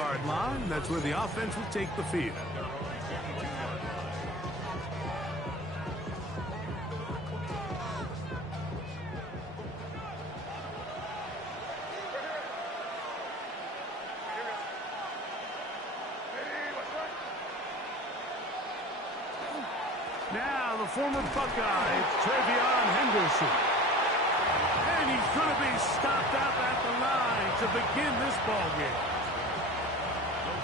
20-yard line. That's where the offense will take the field. Now the former Buckeye, it's Travion Henderson. And he's going to be stopped up at the line to begin this ball game.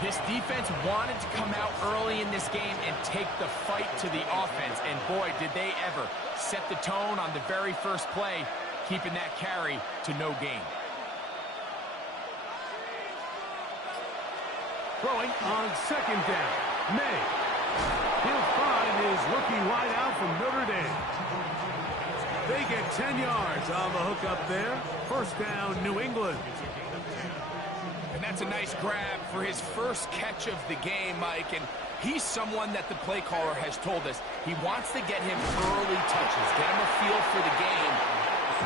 This defense wanted to come out early in this game and take the fight to the offense. And boy, did they ever set the tone on the very first play, keeping that carry to no gain. Throwing on second down, May. He'll find his rookie wideout from Notre Dame. They get 10 yards on the hook up there. First down, New England. And that's a nice grab for his first catch of the game, Mike. And he's someone that the play caller has told us he wants to get him early touches, get him a feel for the game.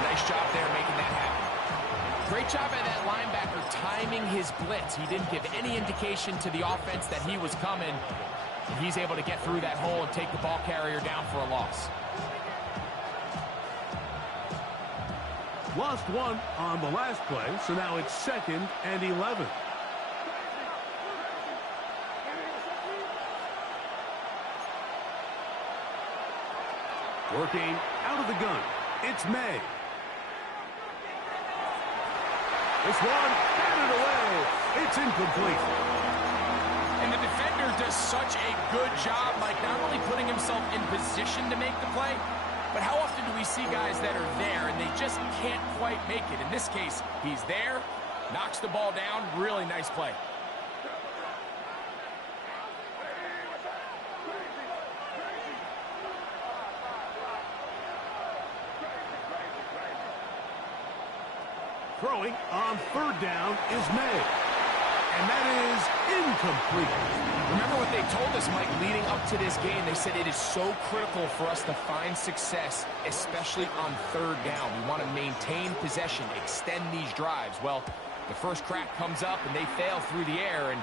Nice job there making that happen. Great job by that linebacker timing his blitz. He didn't give any indication to the offense that he was coming. And he's able to get through that hole and take the ball carrier down for a loss. Lost one on the last play, so now it's 2nd and 11. Working out of the gun, it's May. This one, batted away. It's incomplete. And the defender does such a good job, Mike, not only putting himself in position to make the play, but how often do we see guys that are there and they just can't quite make it? In this case, he's there, knocks the ball down. Really nice play. Throwing on third down is May. And that is incomplete. Remember what they told us, Mike, leading up to this game. They said it is so critical for us to find success, especially on third down. We want to maintain possession, extend these drives. Well, the first crack comes up and they fail through the air, and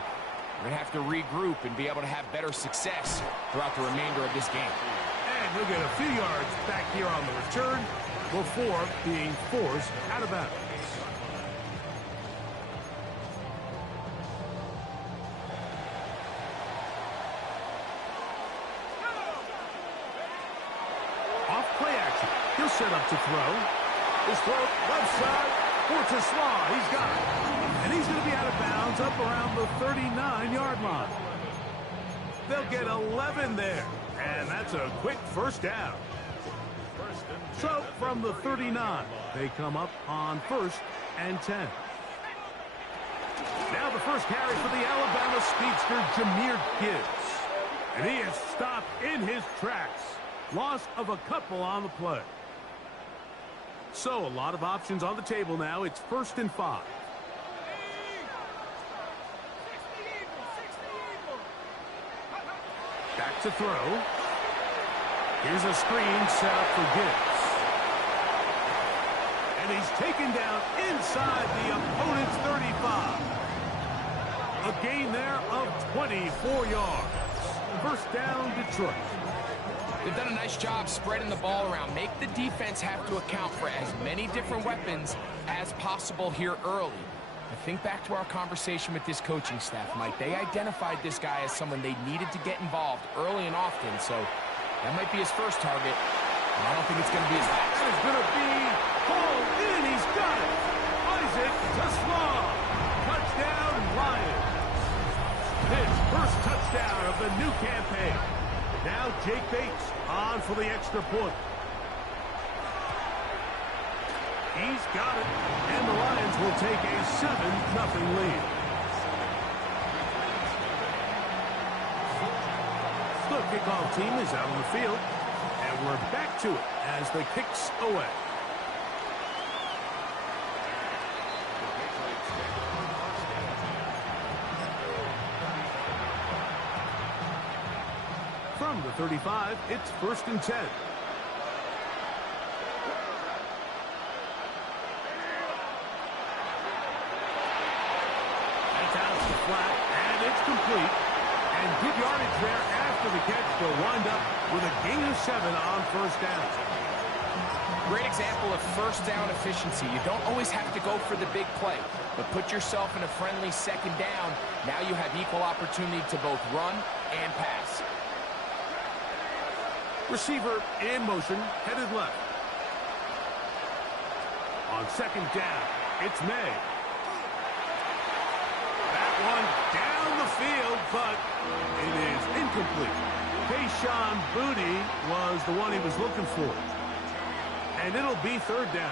we're going to have to regroup and be able to have better success throughout the remainder of this game. And he'll get a few yards back here on the return before being forced out of bounds. He'll set up to throw. His throw left side for Slaw. He's got it. And he's going to be out of bounds up around the 39-yard line. They'll get 11 there. And that's a quick first down. So from the 39, they come up on 1st and 10. Now the first carry for the Alabama speedster, Jahmyr Gibbs. And he is stopped in his tracks. Loss of a couple on the play. So a lot of options on the table now. It's 1st and 5. Back to throw. Here's a screen set up for Gibbs. And he's taken down inside the opponent's 35. A gain there of 24 yards. First down, Detroit. They've done a nice job spreading the ball around. Make the defense have to account for as many different weapons as possible here early. I think back to our conversation with this coaching staff, Mike. They identified this guy as someone they needed to get involved early and often, so that might be his first target. And I don't think it's going to be his last. That is going to be hauled in. He's got it. Isaac Slaw. Touchdown, Lions. His first touchdown of the new campaign. Now Jake Bates on for the extra point. He's got it, and the Lions will take a 7-0 lead. The kickoff team is out on the field, and we're back to it as the kick's away. From the 35, it's 1st and 10. That's out to the flat. with a gain of 7 on first down. Great example of first down efficiency. You don't always have to go for the big play, but put yourself in a friendly second down. Now you have equal opportunity to both run and pass. Receiver in motion, headed left. On second down, it's May. That one down the field, but it is incomplete. Kayshon Boutte was the one he was looking for. And it'll be third down.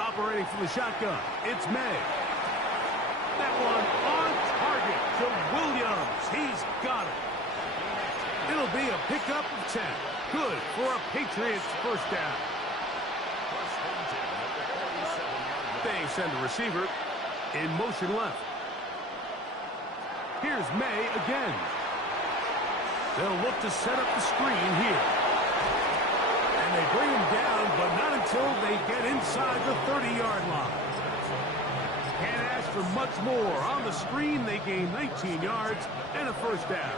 Operating from the shotgun, it's May. That one on target to Williams. He's got it. It'll be a pickup of 10. Good for a Patriots first down. They send the receiver in motion left. Here's May again. They'll look to set up the screen here. And they bring him down, but not until they get inside the 30-yard line. Can't ask for much more. On the screen, they gain 19 yards and a first down.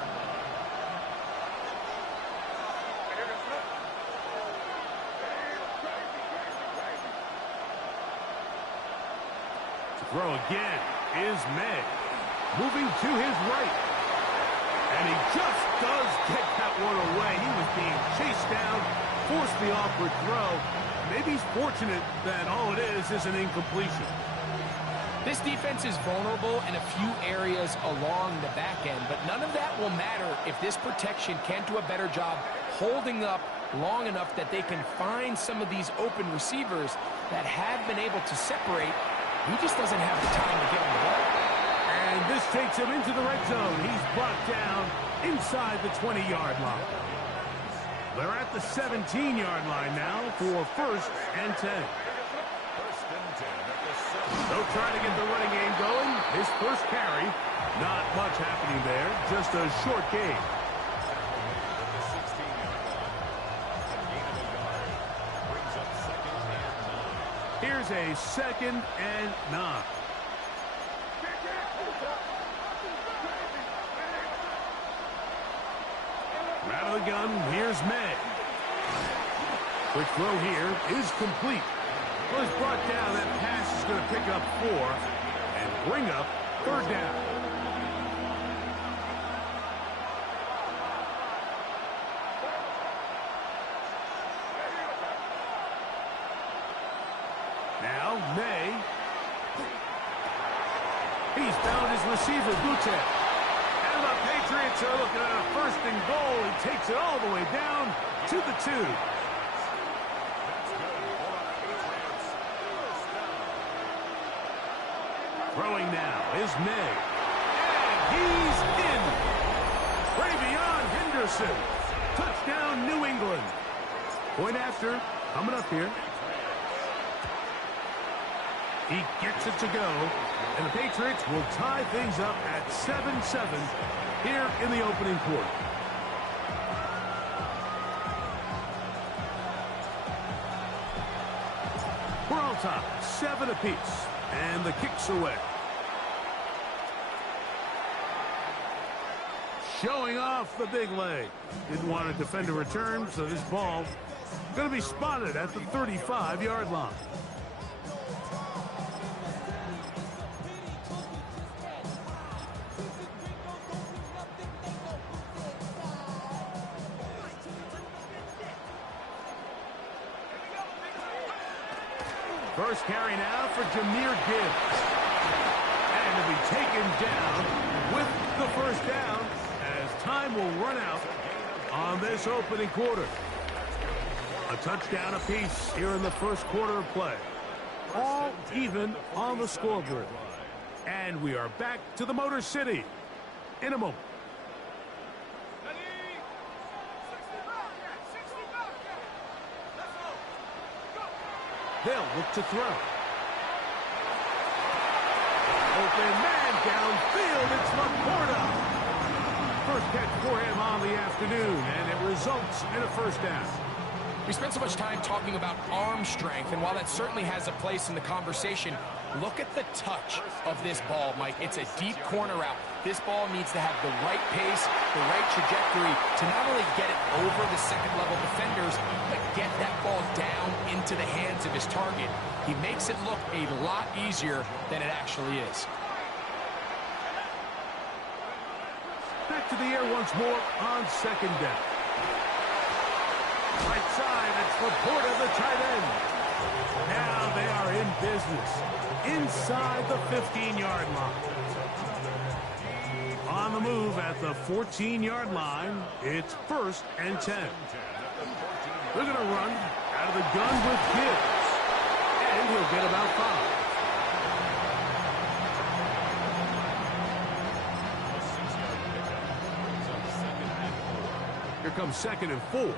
To throw again is May. Moving to his right. And he just does get that one away. He was being chased down, forced the awkward throw. Maybe he's fortunate that all it is an incompletion. This defense is vulnerable in a few areas along the back end, but none of that will matter if this protection can't do a better job holding up long enough that they can find some of these open receivers that have been able to separate. He just doesn't have the time to get on the ball. And this takes him into the red zone. He's brought down inside the 20-yard line. They're at the 17-yard line now for first and 10. They'll try to get the running game going. His first carry, not much happening there, just a short gain. Here's a 2nd and 9. Out of the gun, here's May. Quick throw here is complete. Well, he's brought down. That pass is going to pick up 4 and bring up third down. Now, May. He's found his receiver, Boutte. And the Patriots are looking at a 1st and goal. He takes it all the way down to the 2. Throwing now is May. And he's in. Ravion Henderson. Touchdown, New England. Point after, coming up here. He gets it to go. And the Patriots will tie things up at 7-7 here in the opening quarter. We're on top, 7 apiece. And the kick's away. Showing off the big leg. Didn't want to defend a return, so this ball going to be spotted at the 35-yard line. First carry now for Jahmyr Gibbs. And to be taken down with the first down as time will run out on this opening quarter. A touchdown apiece here in the first quarter of play. All even on the scoreboard. And we are back to the Motor City in a moment. They'll look to throw. Open man downfield. It's Laporta. First catch for him on the afternoon, and it results in a first down. We spent so much time talking about arm strength, and while that certainly has a place in the conversation, look at the touch of this ball, Mike. It's a deep corner route. This ball needs to have the right pace, the right trajectory to not only get it over the second-level defenders, but get that ball down into the hands of his target. He makes it look a lot easier than it actually is. Back to the air once more on second down. Right side, it's Laporta, the tight end. Now they are in business inside the 15-yard line. On the move at the 14-yard line, it's 1st and 10. They're going to run out of the gun with Gibbs, and he'll get about 5. Here comes 2nd and 4.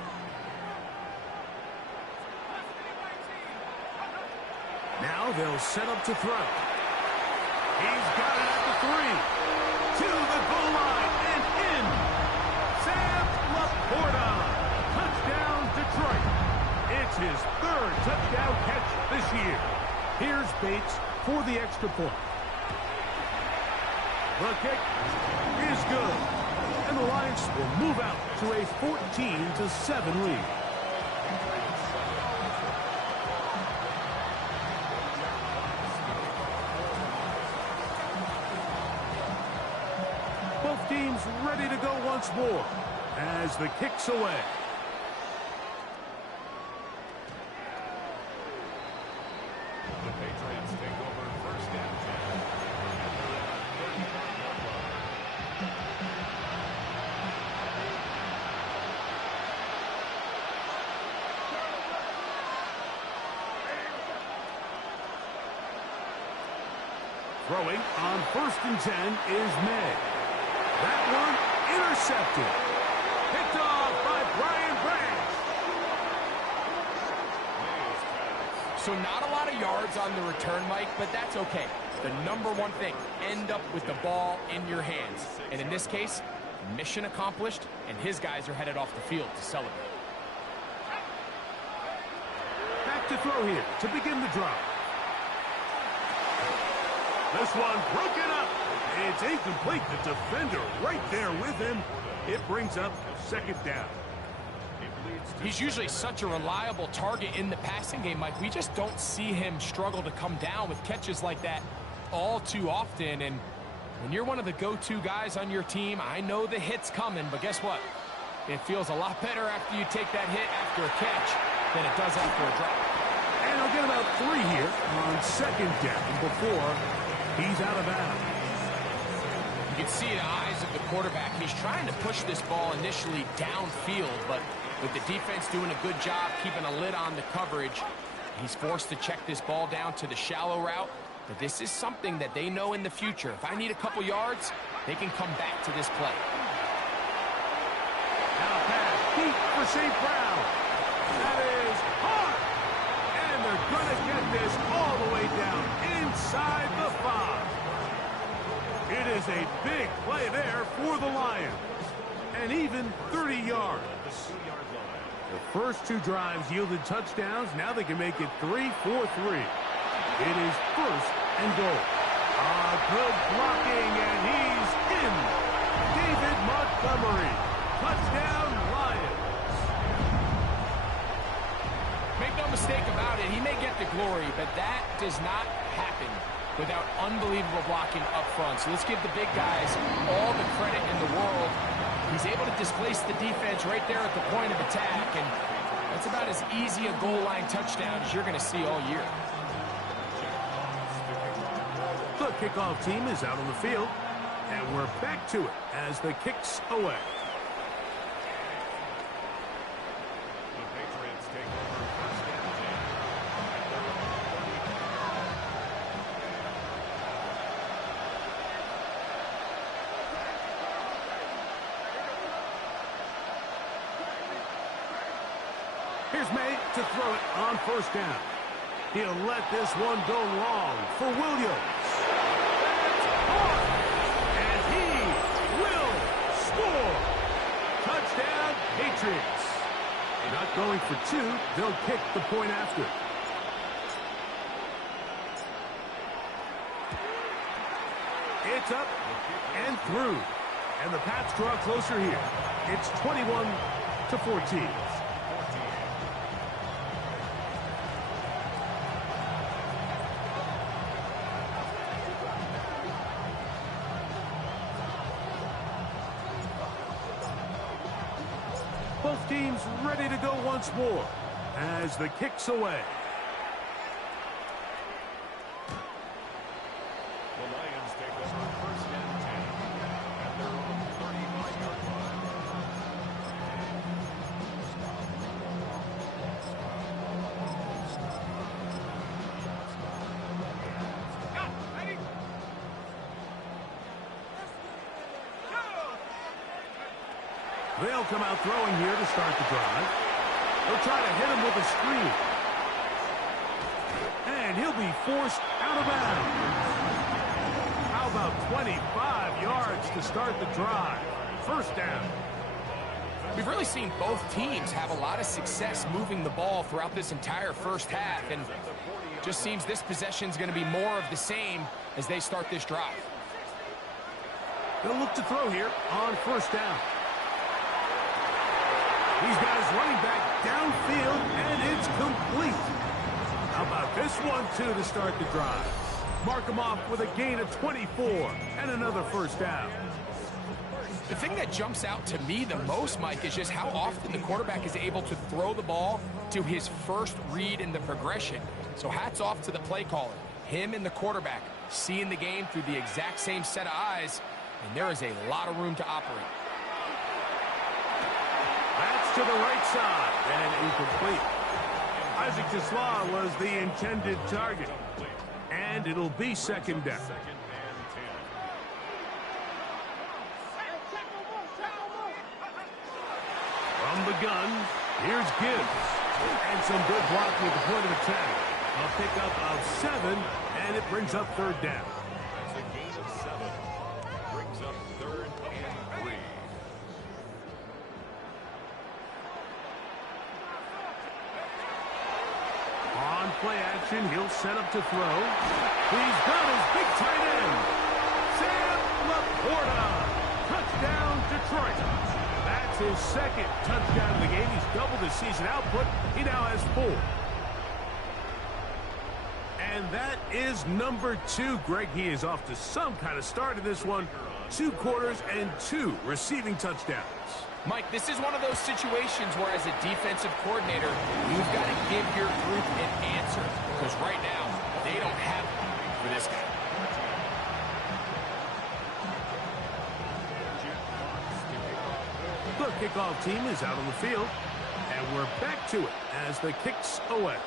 Now they'll set up to throw. He's got it at the 3. To the goal line and in. Sam Laporta. Touchdown, Detroit. It's his 3rd touchdown catch this year. Here's Bates for the extra point. The kick is good. And the Lions will move out to a 14-7 lead. Both teams ready to go once more as the kick's away. The Patriots take over 1st and 10. Throwing on 1st and 10 is May. That one intercepted. Picked off by Brian Branch. So not a lot of yards on the return, Mike, but that's okay. The number one thing, end up with the ball in your hands. And in this case, mission accomplished, and his guys are headed off the field to celebrate. Back to throw here to begin the drive. This one broken up. It's incomplete. The defender right there with him. It brings up 2nd down. He's usually such a reliable target in the passing game, Mike. We just don't see him struggle to come down with catches like that all too often. And when you're one of the go-to guys on your team, I know the hit's coming, but guess what? It feels a lot better after you take that hit after a catch than it does after a drop. And he'll get about 3 here on 2nd down before he's out of bounds. You can see the eyes of the quarterback. He's trying to push this ball initially downfield, but with the defense doing a good job keeping a lid on the coverage, he's forced to check this ball down to the shallow route. But this is something that they know in the future. If I need a couple yards, they can come back to this play. Now pass deep for St. Brown. That is hard. And they're going to get this all the way down inside the 5. It is a big play there for the Lions. And even 30 yards. The first 2 drives yielded touchdowns. Now they can make it 3-4-3. It is 1st and goal. Good blocking, and he's in. David Montgomery. Touchdown, Lions. Make no mistake about it, he may get the glory, but that does not happen without unbelievable blocking up front. So let's give the big guys all the credit in the world. He's able to displace the defense right there at the point of attack, and that's about as easy a goal line touchdown as you're going to see all year. The kickoff team is out on the field, and we're back to it as the kick's away. The Patriots take over 1st and 10. Here's May to throw it on 1st down. He'll let this one go long for Williams. That's caught. And he will score. Touchdown, Patriots. Not going for two. They'll kick the point after. It's up and through. And the Pats draw closer here. It's 21-14. Both teams ready to go once more as the kick's away. The Lions take over first and 10 at their own 35-yard line. They'll come out throwing here to start the drive. They'll try to hit him with a screen. And he'll be forced out of bounds. How about 25 yards to start the drive? First down. We've really seen both teams have a lot of success moving the ball throughout this entire first half, and just seems this possession's going to be more of the same as they start this drive. They'll look to throw here on first down. He's got his running back downfield, and it's complete. How about this one, too, to start the drive? Mark him off with a gain of 24 and another first down. The thing that jumps out to me the most, Mike, is just how often the quarterback is able to throw the ball to his first read in the progression. So hats off to the play caller. Him and the quarterback seeing the game through the exact same set of eyes, and there is a lot of room to operate. That's to the right side and incomplete. Isaac Tesla was the intended target. And it'll be second down. From the gun, here's Gibbs. And some good blocking at the point of attack. A pickup of 7, and it brings up third down. That's a gain of 7. Brings up 3rd and 3. On play action, he'll set up to throw. He's got his big tight end, Sam Laporta. Touchdown, Detroit. That's his second touchdown of the game. He's doubled his season output. He now has 4. And that is number 2. Greg, he is off to some kind of start in this one. 2 quarters and 2 receiving touchdowns. Mike, this is one of those situations where as a defensive coordinator, you've got to give your group an answer. Because right now, they don't have one for this guy. The kickoff team is out on the field. And we're back to it as the kick's away.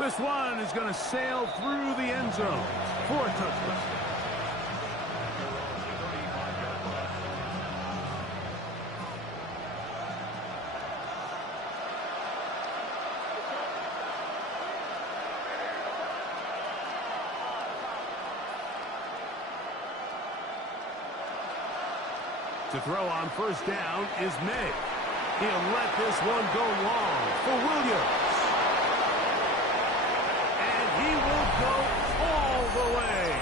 This one is going to sail through the end zone for a touchdown. To throw on first down is May. He'll let this one go long for Williams. And he will go all the way.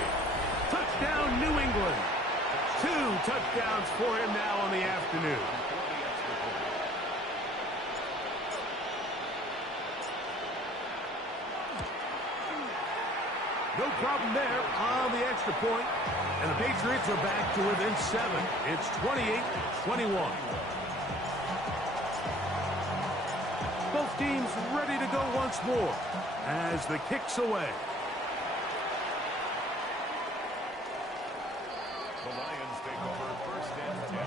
Touchdown, New England. 2 touchdowns for him now on the afternoon. No problem there on the extra point. And the Patriots are back to within 7. It's 28-21. Both teams ready to go once more as the kick's away. The Lions take over first and 10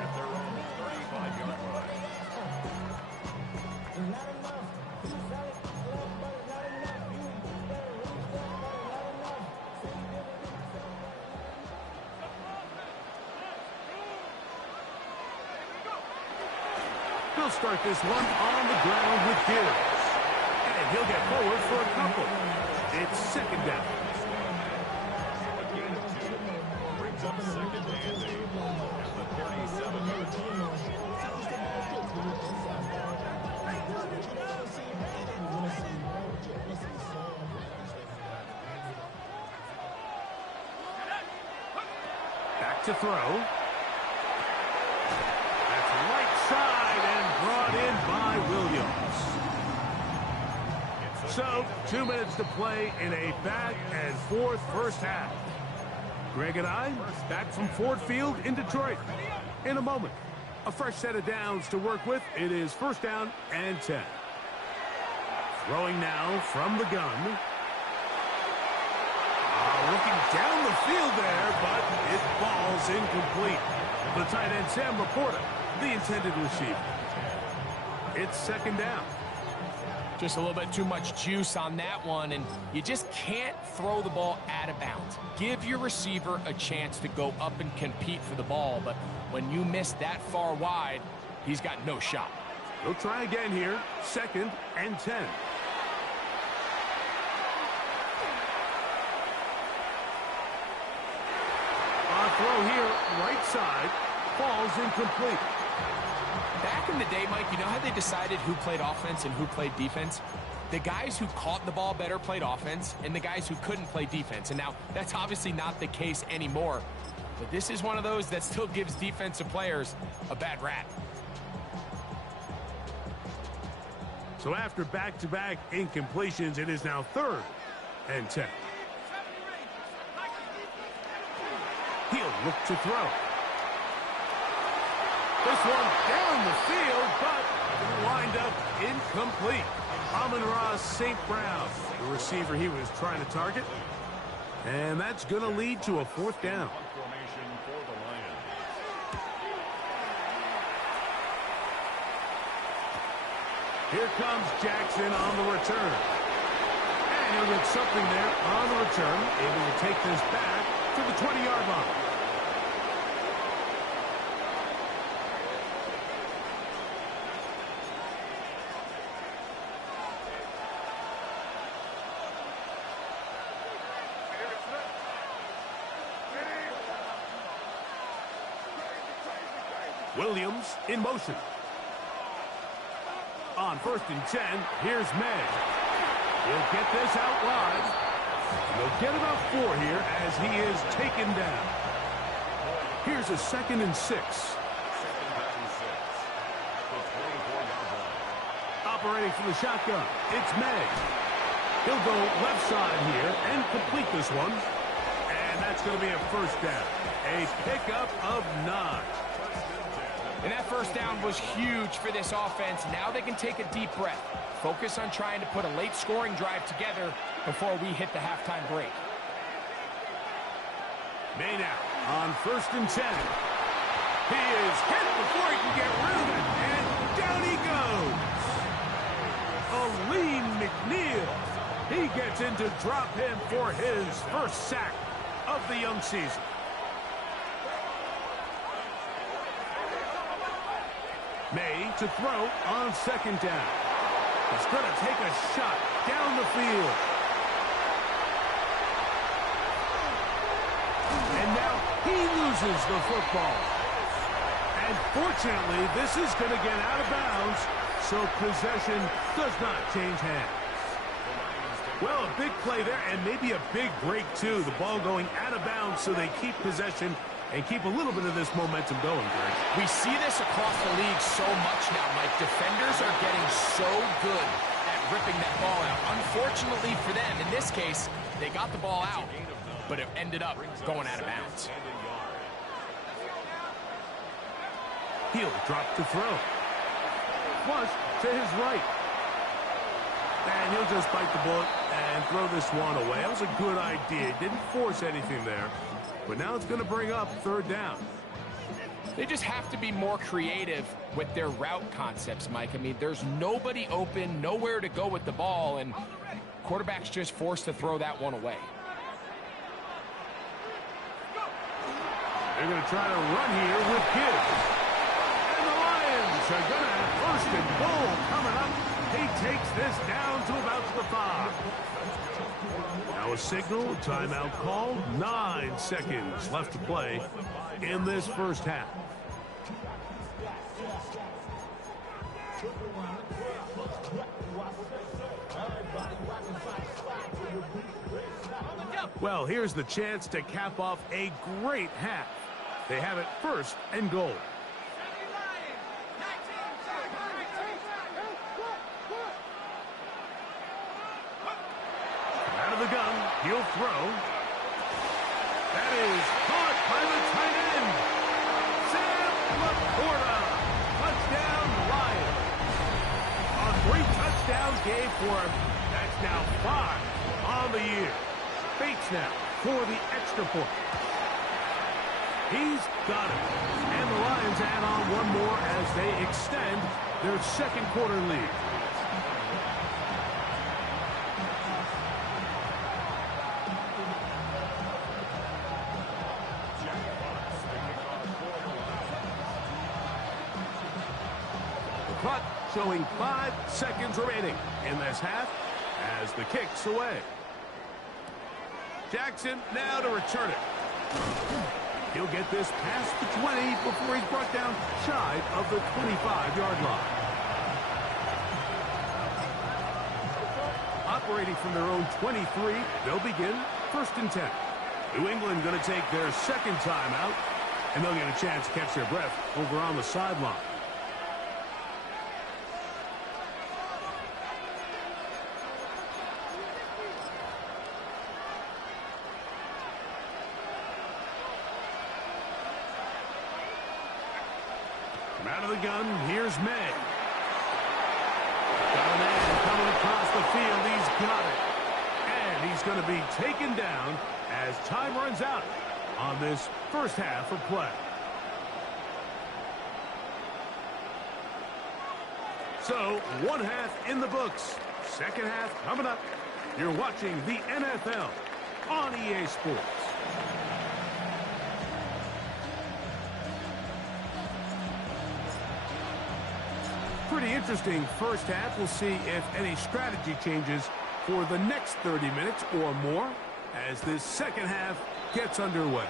at their own 35-yard line. He'll start this one on the ground with Gibbs. And he'll get forward for a couple. It's second down. A gain of 2. Brings up 2nd and 8 at the 37-yard line. to throw. That's right side and brought in by Williams. So, 2 minutes to play in a back-and-forth first half. Greg and I back from Ford Field in Detroit. In a moment, a fresh set of downs to work with. It is 1st down and 10. Throwing now from the gun. Looking down the field there, but it falls incomplete. The tight end, Sam Laporta, the intended receiver. It's 2nd down. Just a little bit too much juice on that one, and you just can't throw the ball out of bounds. Give your receiver a chance to go up and compete for the ball, but when you miss that far wide, he's got no shot. He'll try again here, 2nd and 10. Throw here, right side, falls incomplete. Back in the day, Mike, you know how they decided who played offense and who played defense? The guys who caught the ball better played offense, and the guys who couldn't play defense. And now, that's obviously not the case anymore. But this is one of those that still gives defensive players a bad rap. So after back-to-back incompletions, it is now 3rd and 10. He'll look to throw. This one down the field, but lined up incomplete. Amon-Ra St. Brown, the receiver he was trying to target. And that's going to lead to a 4th down. Here comes Jackson on the return. And he'll get something there on the return, able to take this back to the 20-yard line. Williams in motion. On 1st and 10, here's May. He'll get this out wide. He'll get about 4 here as he is taken down. Here's a 2nd and 6. Operating from the shotgun, it's May. He'll go left side here and complete this one. And that's going to be a 1st down. A pickup of 9. And that 1st down was huge for this offense. Now they can take a deep breath. Focus on trying to put a late scoring drive together before we hit the halftime break. May now on 1st and 10. He is hit before he can get rid of it. And down he goes. Aleem McNeil. He gets in to drop him for his 1st sack of the young season. May to throw on 2nd down. He's going to take a shot down the field. And now he loses the football. And fortunately, this is going to get out of bounds, so possession does not change hands. Well, a big play there, and maybe a big break, too. The ball going out of bounds, so they keep possession and keep a little bit of this momentum going, Greg. We see this across the league so much now, Mike. Defenders are getting so good at ripping that ball out. Unfortunately for them, in this case, they got the ball out, but it ended up going out of bounds. He'll drop to throw. Flush to his right. And he'll just bite the bullet and throw this one away. That was a good idea. Didn't force anything there. But now it's going to bring up 3rd down. They just have to be more creative with their route concepts, Mike. I mean, there's nobody open, nowhere to go with the ball, and quarterback's just forced to throw that one away. They're going to try to run here with Gibbs. And the Lions are going to have 1st and goal coming up. He takes this down to about the 5. Now a signal, timeout called. 9 seconds left to play in this 1st half. Well, here's the chance to cap off a great half. They have it first and goal. Out of the gun, he'll throw. That is caught by the tight end. Sam Laporta. Touchdown, Lions. A great touchdown game for him. That's now 5 on the year. Bates now for the extra point. He's got it. And the Lions add on one more as they extend their second quarter lead. Clock showing 5 seconds remaining in this half as the kick's away. Jackson now to return it. He'll get this past the 20 before he's brought down shy of the 25-yard line. Operating from their own 23, they'll begin 1st and 10. New England going to take their second timeout, and they'll get a chance to catch their breath over on the sideline. Out of the gun, here's May. Got a man coming across the field. He's got it. And he's going to be taken down as time runs out on this first half of play. So, one half in the books. Second half coming up. You're watching the NFL on EA Sports. Pretty interesting first half. We'll see if any strategy changes for the next 30 minutes or more as this second half gets underway.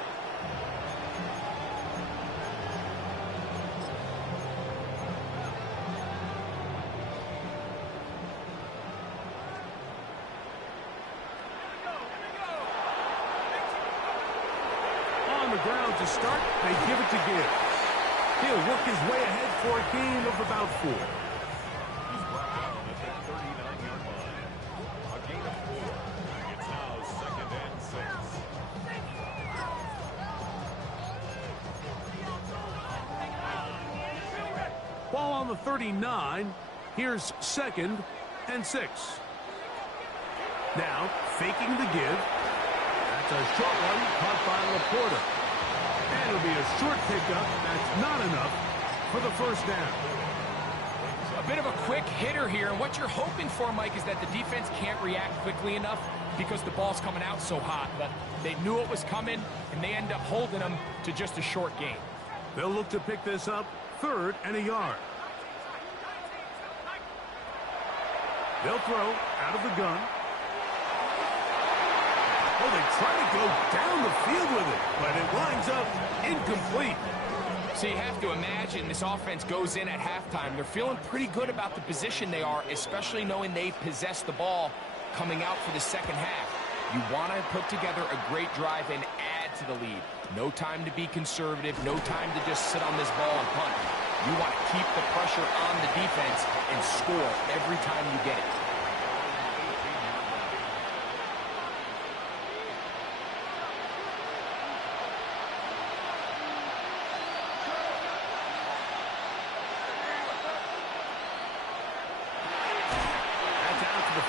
On the ground to start, they give it to Gibbs. He'll work his way ahead for a gain of about 4. He's brought down at the 39-yard line. A gain of 4. It's now 2nd and 6. Ball on the 39. Here's 2nd and 6. Now, faking the give. That's a short one caught by Laporta. And it'll be a short pickup. That's not enough for the first down. A bit of a quick hitter here. And what you're hoping for, Mike, is that the defense can't react quickly enough because the ball's coming out so hot. But they knew it was coming, and they end up holding them to just a short gain. They'll look to pick this up 3rd and a yard. They'll throw out of the gun. Oh, they try to go down the field with it, but it winds up incomplete. So you have to imagine this offense goes in at halftime. They're feeling pretty good about the position they are, especially knowing they possess the ball coming out for the second half. You want to put together a great drive and add to the lead. No time to be conservative, no time to just sit on this ball and punt. You want to keep the pressure on the defense and score every time you get it.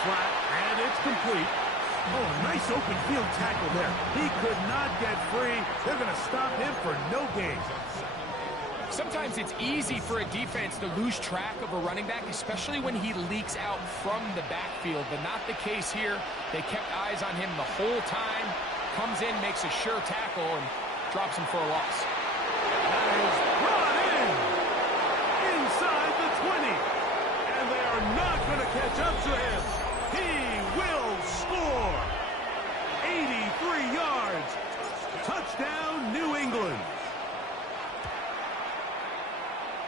Flat, and it's complete. Oh, a nice open field tackle there. He could not get free. They're going to stop him for no gain. Sometimes it's easy for a defense to lose track of a running back, especially when he leaks out from the backfield, but not the case here. They kept eyes on him the whole time. Comes in, makes a sure tackle, and drops him for a loss. That is brought in inside the 20. And they are not going to catch up to him. He will score. 83 yards. Touchdown, New England.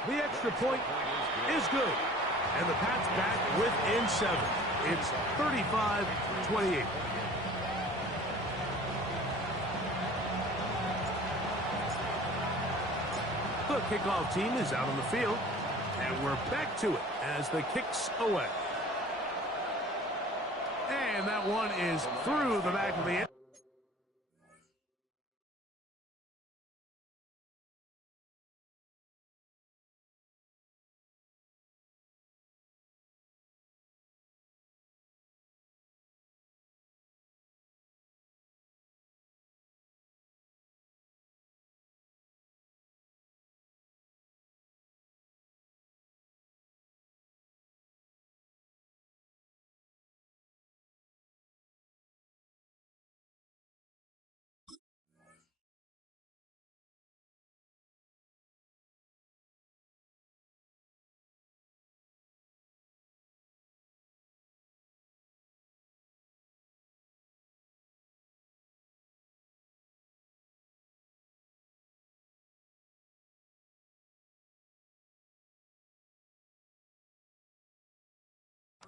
The extra point is good. And the Pats back within 7. It's 35-28. The kickoff team is out on the field, and we're back to it as the kick's away. And that one is through the back of the end.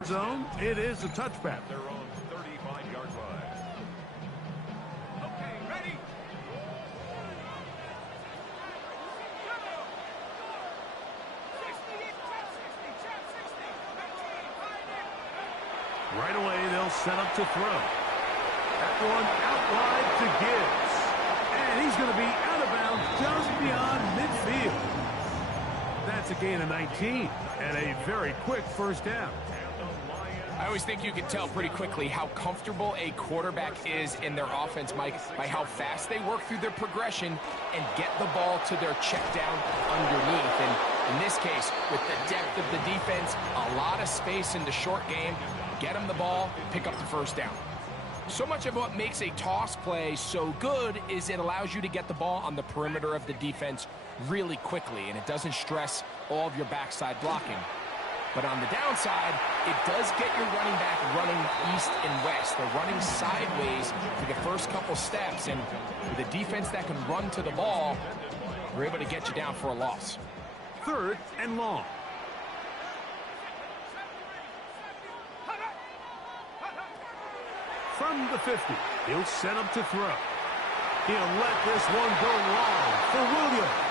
Zone, it is a touchback. Their own 35-yard line. Okay, ready? Right away, they'll set up to throw. That one out wide to Gibbs. And he's going to be out of bounds just beyond midfield. That's a gain of 19 and a very quick first down. I always think you can tell pretty quickly how comfortable a quarterback is in their offense, Mike, by how fast they work through their progression and get the ball to their check down underneath. And in this case, with the depth of the defense, a lot of space in the short game, get them the ball, pick up the first down. So much of what makes a toss play so good is it allows you to get the ball on the perimeter of the defense really quickly, and it doesn't stress all of your backside blocking. But on the downside, it does get your running back running east and west. They're running sideways for the first couple steps, and with a defense that can run to the ball, we're able to get you down for a loss. 3rd and long. From the 50, he'll set up to throw. He'll let this one go long for Williams.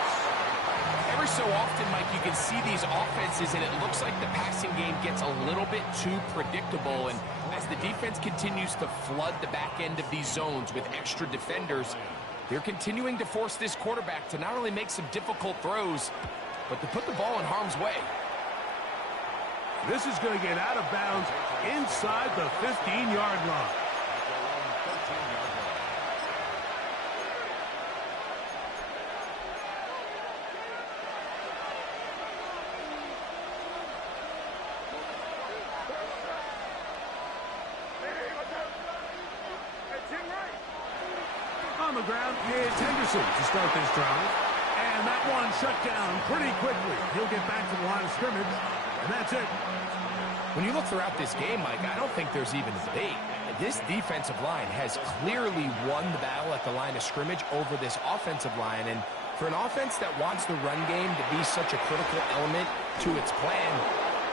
Every so often, Mike, you can see these offenses, and it looks like the passing game gets a little bit too predictable. And as the defense continues to flood the back end of these zones with extra defenders, they're continuing to force this quarterback to not only make some difficult throws, but to put the ball in harm's way. This is going to get out of bounds inside the 15-yard line. On the ground is Henderson to start this drive. And that one shut down pretty quickly. He'll get back to the line of scrimmage, and that's it. When you look throughout this game, Mike, I don't think there's even a debate. This defensive line has clearly won the battle at the line of scrimmage over this offensive line. And for an offense that wants the run game to be such a critical element to its plan,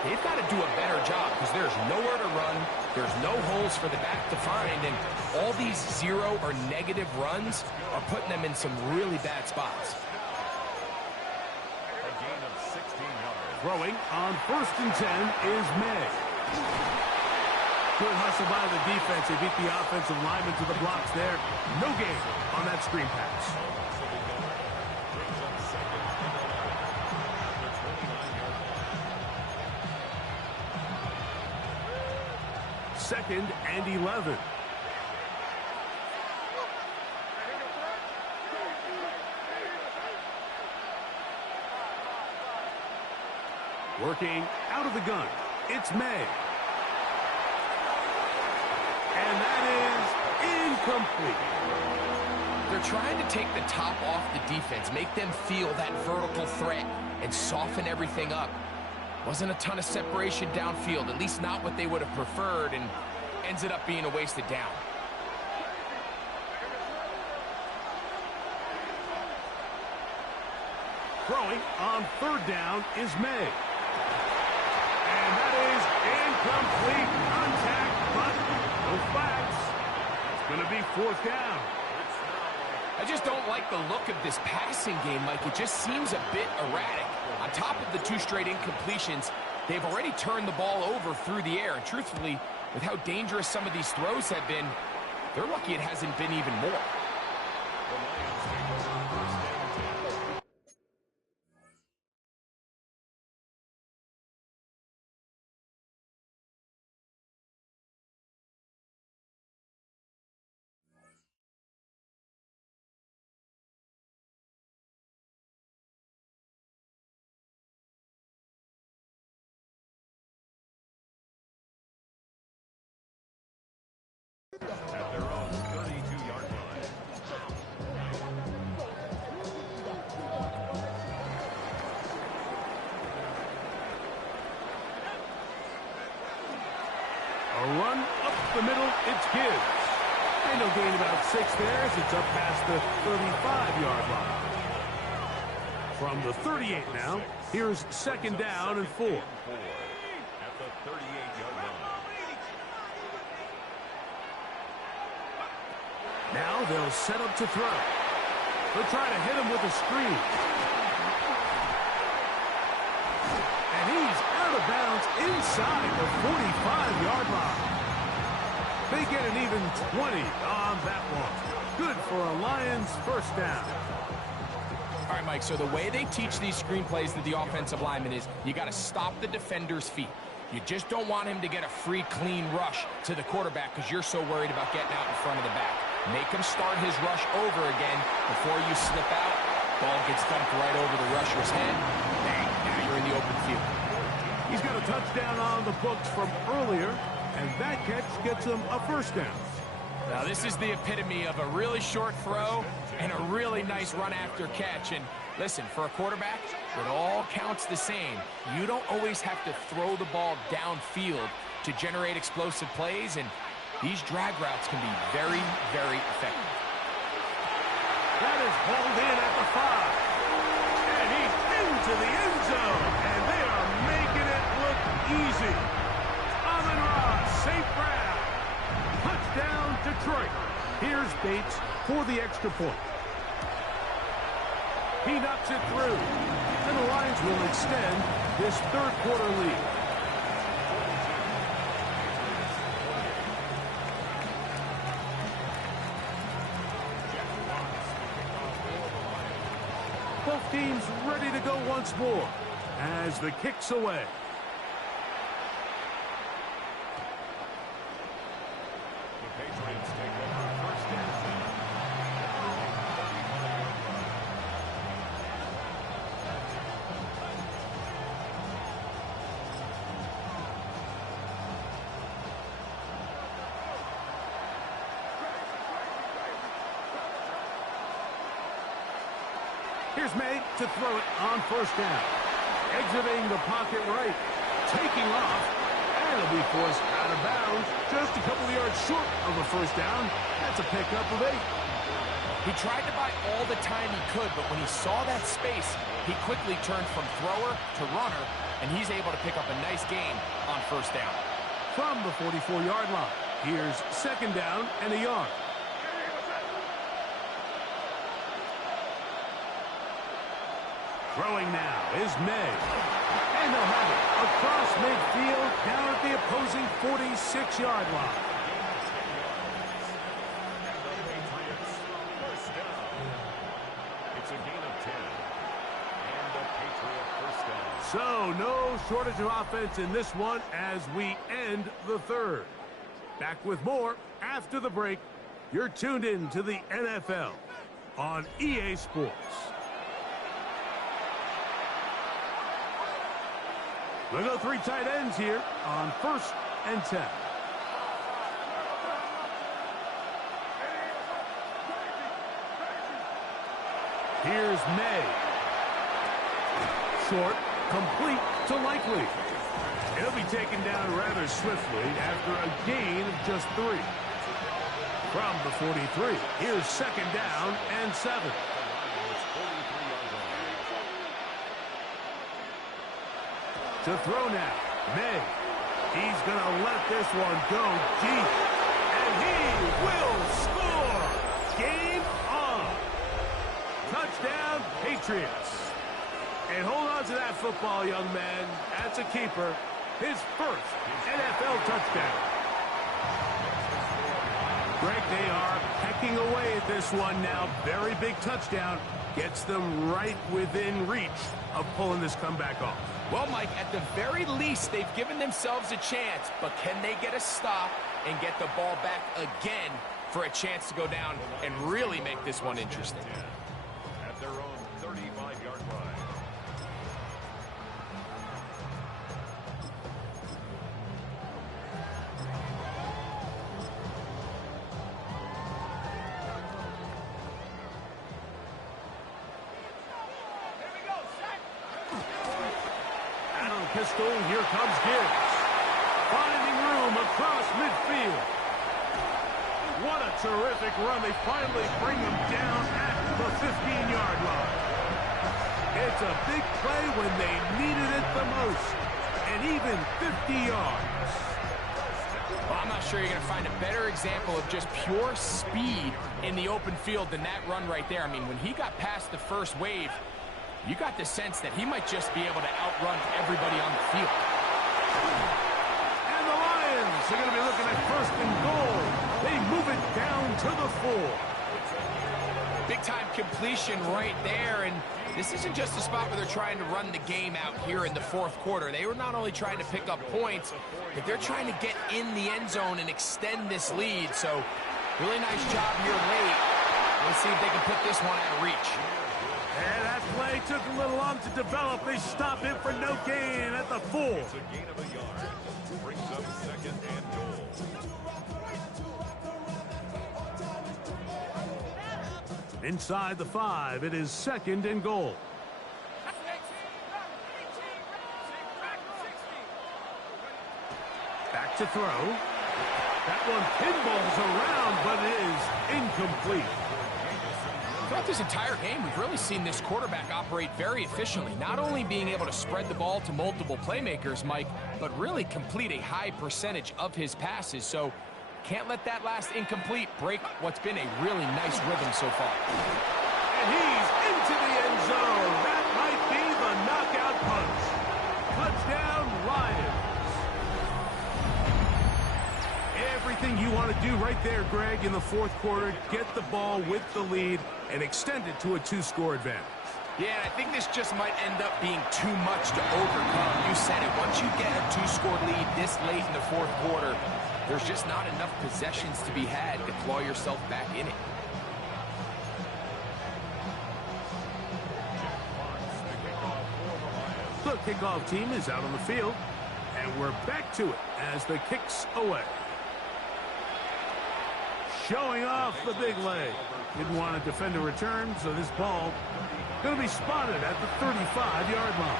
they've got to do a better job because there's nowhere to run. There's no holes for the back to find. And all these zero or negative runs are putting them in some really bad spots. A gain of 16 yards. Throwing on 1st and 10 is May. Good hustle by the defense. They beat the offensive lineman to the blocks there. No gain on that screen pass. Second and 11. Working out of the gun, it's May. And that is incomplete. They're trying to take the top off the defense, make them feel that vertical threat, and soften everything up. Wasn't a ton of separation downfield, at least not what they would have preferred, and ends it up being a wasted down. Throwing on 3rd down is May. And that is incomplete. Contact, but no flags. It's going to be 4th down. It's now I just don't like the look of this passing game, Mike. It just seems a bit erratic. On top of the 2 straight incompletions, they've already turned the ball over through the air. And truthfully, with how dangerous some of these throws have been, they're lucky it hasn't been even more. At their own 32-yard line. A run up the middle, it's Gibbs. And he'll gain about 6 there as it's up past the 35-yard line. From the 38 now, here's 2nd down and 4. At the 38-yard line. Now they'll set up to throw. They'll try to hit him with a screen. And he's out of bounds inside the 45-yard line. They get an even 20 on that one. Good for a Lions first down. All right, Mike, so the way they teach these screenplays to the offensive lineman is you got to stop the defender's feet. You just don't want him to get a free, clean rush to the quarterback because you're so worried about getting out in front of the back. Make him start his rush over again before you slip out. Ball gets dumped right over the rusher's head. Bang, now you're in the open field. He's got a touchdown on the books from earlier, and that catch gets him a first down. Now, this is the epitome of a really short throw and a really nice run after catch. And listen, for a quarterback, it all counts the same. You don't always have to throw the ball downfield to generate explosive plays, and these drag routes can be very, very effective. That is hauled in at the 5. And he's into the end zone. And they are making it look easy. Amon-Ra, safe grab. Touchdown, Detroit. Here's Bates for the extra point. He knocks it through. And the Lions will extend this 3rd quarter lead. Both teams ready to go once more as the kick's away. The Patriots take over 1st and 10. Here's May to throw it on 1st down. Exiting the pocket right. Taking off. And he'll be forced out of bounds. Just a couple of yards short of a 1st down. That's a pickup of 8. He tried to buy all the time he could, but when he saw that space, he quickly turned from thrower to runner, and he's able to pick up a nice gain on 1st down. From the 44-yard line, here's 2nd down and a yard. Throwing now is May. And they'll have it across midfield down at the opposing 46-yard line. Patriots 1st down. It's a gain of 10. And the Patriot 1st down. So no shortage of offense in this one as we end the 3rd. Back with more after the break. You're tuned in to the NFL on EA Sports. We'll go 3 tight ends here on 1st and 10. Here's May. Short, complete to Likely. He'll be taken down rather swiftly after a gain of just 3. From the 43, here's 2nd down and 7. To throw now, May. He's going to let this one go deep. And he will score. Game on. Patriots. And hold on to that football, young man. That's a keeper. His first NFL touchdown. Greg, they are pecking away at this one now. Very big touchdown. Gets them right within reach of pulling this comeback off. Well, Mike, at the very least, they've given themselves a chance, but can they get a stop and get the ball back again for a chance to go down and really make this one interesting? At their own 35-yard line. Pistol, here comes Gibbs. Finding room across midfield. What a terrific run. They finally bring him down at the 15-yard line. It's a big play when they needed it the most. And even 50 yards. Well, I'm not sure you're going to find a better example of just pure speed in the open field than that run right there. I mean, when he got past the first wave, you got the sense that he might just be able to outrun everybody on the field. And the Lions are going to be looking at first and goal. They move it down to the 4. Big-time completion right there, and this isn't just a spot where they're trying to run the game out here in the fourth quarter. They were not only trying to pick up points, but they're trying to get in the end zone and extend this lead. So, really nice job here late. Let's see if they can put this one out of reach. And that play took a little long to develop. They stop it for no gain at the 4. It's a gain of a yard. Brings up second and goal. Inside the 5, it is second and goal. Back to throw. That one pinballs around, but it is incomplete. Throughout this entire game, we've really seen this quarterback operate very efficiently, not only being able to spread the ball to multiple playmakers, Mike, but really complete a high percentage of his passes. So can't let that last incomplete break what's been a really nice rhythm so far. And he's into the end zone. That might be the knockout punch. Touchdown, Lions. Everything you want to do right there, Greg, in the fourth quarter, get the ball with the lead and extend it to a 2-score advantage. Yeah, and I think this just might end up being too much to overcome. You said it. Once you get a 2-score lead this late in the fourth quarter, there's just not enough possessions to be had to claw yourself back in it. The kickoff team is out on the field, and we're back to it as the kick's away. Showing off the big leg. Didn't want to defend a return, so this ball going to be spotted at the 35-yard line.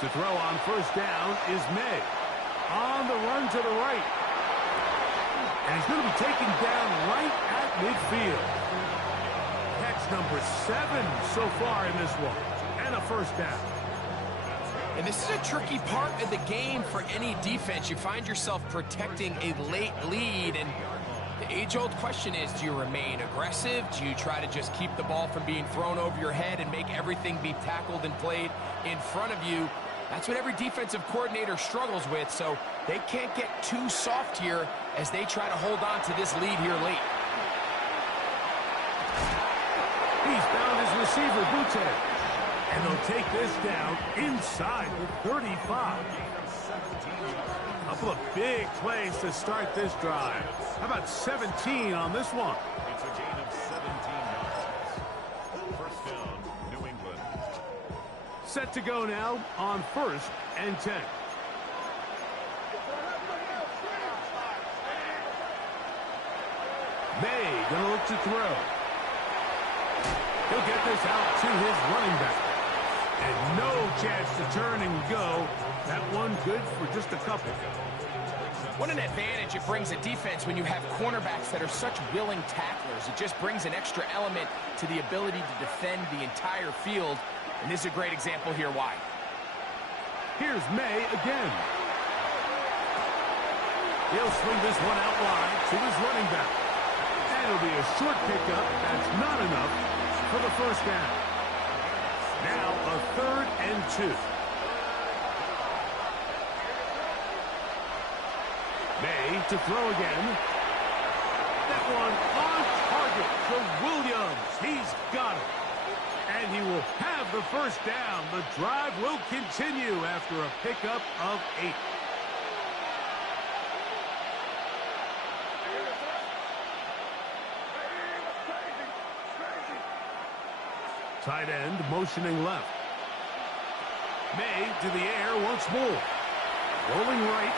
To throw on first down is May. On the run to the right. And he's going to be taken down right at midfield. Catch number 7 so far in this one. And a first down. And this is a tricky part of the game for any defense. You find yourself protecting a late lead, and the age-old question is, do you remain aggressive? Do you try to just keep the ball from being thrown over your head and make everything be tackled and played in front of you? That's what every defensive coordinator struggles with, so they can't get too soft here as they try to hold on to this lead here late. He's found his receiver, Butte. And they'll take this down inside the 35. A couple of big plays to start this drive. How about 17 on this one? It's a gain of 17 yards. First down, New England. Set to go now on first and 10. May gonna look to throw. He'll get this out to his running back. And no chance to turn and go. That one good for just a couple. What an advantage it brings a defense when you have cornerbacks that are such willing tacklers. It just brings an extra element to the ability to defend the entire field. And this is a great example here why. Here's May again. He'll swing this one out wide to his running back. And it'll be a short pickup. That's not enough for the first down. Now a 3rd and 2. May to throw again. That one on target to Williams. He's got it. And he will have the first down. The drive will continue after a pickup of 8. Tight end motioning left. May to the air once more. Rolling right.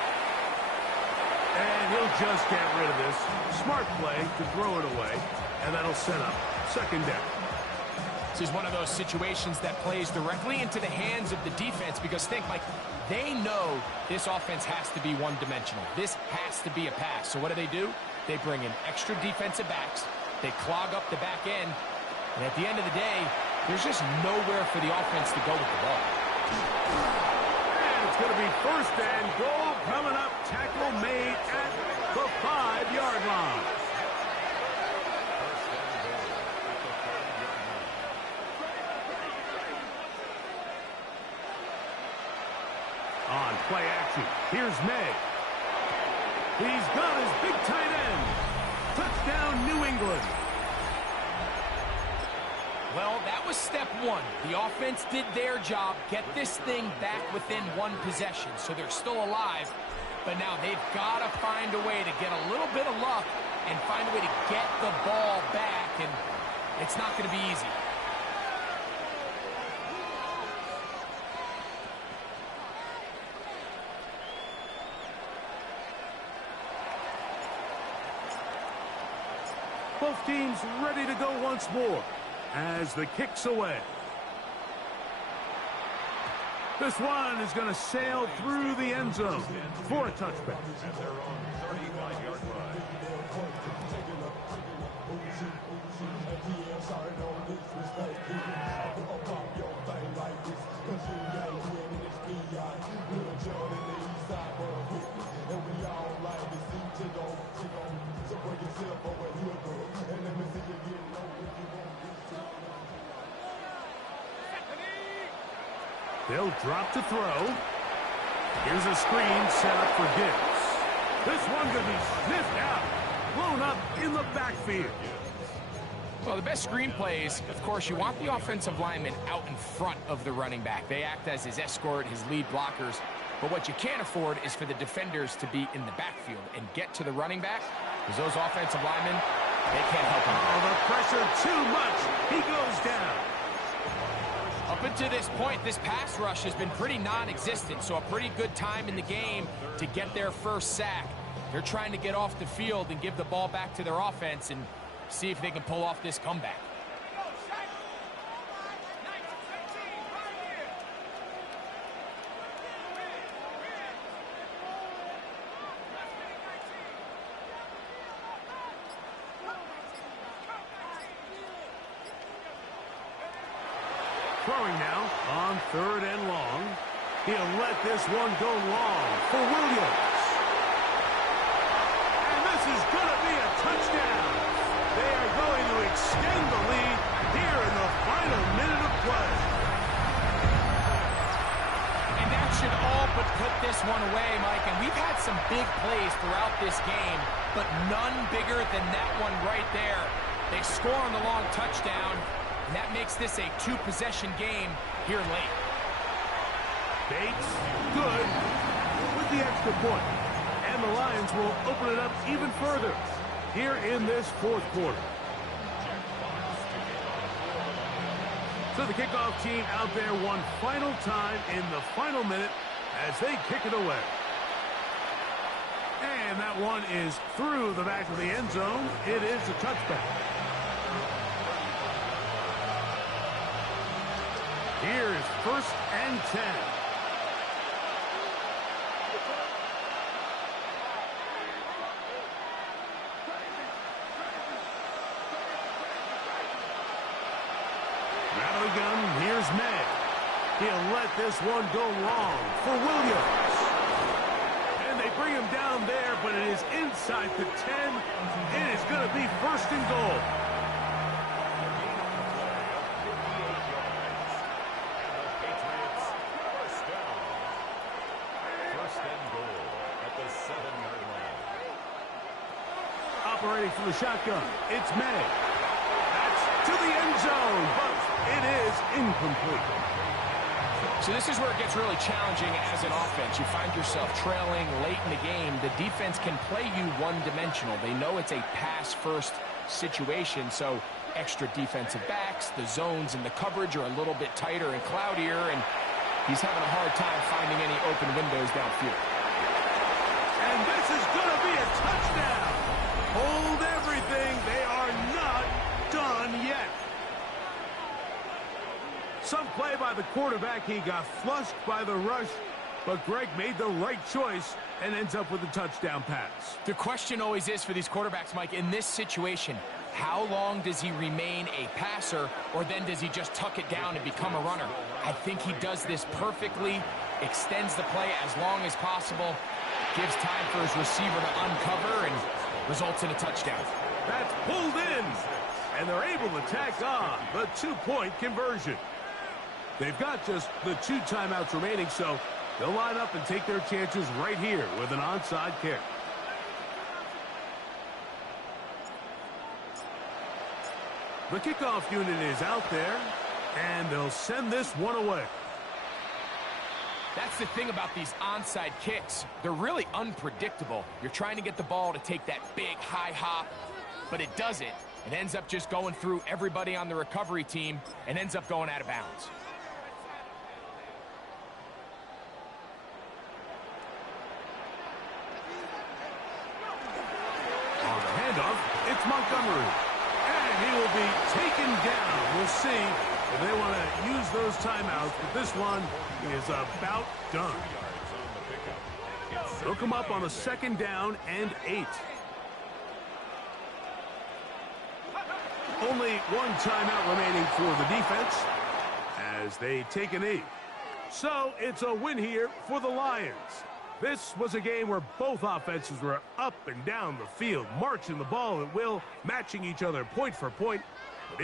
And he'll just get rid of this. Smart play to throw it away. And that'll set up 2nd down. This is one of those situations that plays directly into the hands of the defense because think, Mike, they know this offense has to be one-dimensional. This has to be a pass. So what do? They bring in extra defensive backs. They clog up the back end. And at the end of the day, there's just nowhere for the offense to go with the ball. And it's going to be 1st and goal coming up. Tackle made at the 5-yard line. On play action, here's May. He's got his big tight end. Touchdown, New England. Well, that was step 1. The offense did their job, get this thing back within 1 possession, so they're still alive. But now they've got to find a way to get a little bit of luck and find a way to get the ball back, and it's not going to be easy. Both teams ready to go once more as the kick's away. This one is going to sail through the end zone for a touchback. At their own 35-yard line. They'll drop to throw. Here's a screen set up for Gibbs. This one could be sniffed out, blown up in the backfield. Well, the best screen plays, of course, you want the offensive lineman out in front of the running back. They act as his escort, his lead blockers. But what you can't afford is for the defenders to be in the backfield and get to the running back, because those offensive linemen, they can't help him. Oh, the pressure too much. He goes down. Up until this point, this pass rush has been pretty non-existent, so a pretty good time in the game to get their first sack. They're trying to get off the field and give the ball back to their offense and see if they can pull off this comeback. Throwing now on 3rd and long. He'll let this one go long for Williams. And this is going to be a touchdown. They are going to extend the lead here in the final minute of play. And that should all but put this one away, Mike. And we've had some big plays throughout this game, but none bigger than that one right there. They score on the long touchdown. And that makes this a 2-possession game here late. Bates, good, with the extra point. And the Lions will open it up even further here in this 4th quarter. So the kickoff team out there one final time in the final minute as they kick it away. And that one is through the back of the end zone. It is a touchback. Here is 1st and 10. Rattling gun, here's May. He'll let this one go long for Williams. And they bring him down there, but it is inside the 10. It is going to be 1st and goal. Operating from the shotgun, it's May. That's to the end zone, but it is incomplete. So this is where it gets really challenging as an offense. You find yourself trailing late in the game. The defense can play you one-dimensional. They know it's a pass-first situation, so extra defensive backs, the zones and the coverage are a little bit tighter and cloudier, and he's having a hard time finding any open windows downfield. And this is going to be a touchdown. Hold everything. They are not done yet. Some play by the quarterback. He got flushed by the rush, but Greg made the right choice and ends up with a touchdown pass. The question always is for these quarterbacks, Mike, in this situation, how long does he remain a passer, or then does he just tuck it down and become a runner? I think he does this perfectly, extends the play as long as possible, gives time for his receiver to uncover, and results in a touchdown. That's pulled in, and they're able to tack on the 2-point conversion. They've got just the 2 timeouts remaining, so they'll line up and take their chances right here with an onside kick. The kickoff unit is out there, and they'll send this one away. That's the thing about these onside kicks. They're really unpredictable. You're trying to get the ball to take that big high hop, but it doesn't. It ends up just going through everybody on the recovery team and ends up going out of bounds. On the handoff, it's Montgomery. And he will be taken down. We'll see if they want to use those timeouts, but this one is about done. They'll come up on a 2nd down and 8. Only 1 timeout remaining for the defense as they take a knee. So it's a win here for the Lions. This was a game where both offenses were up and down the field, marching the ball at will, matching each other point for point,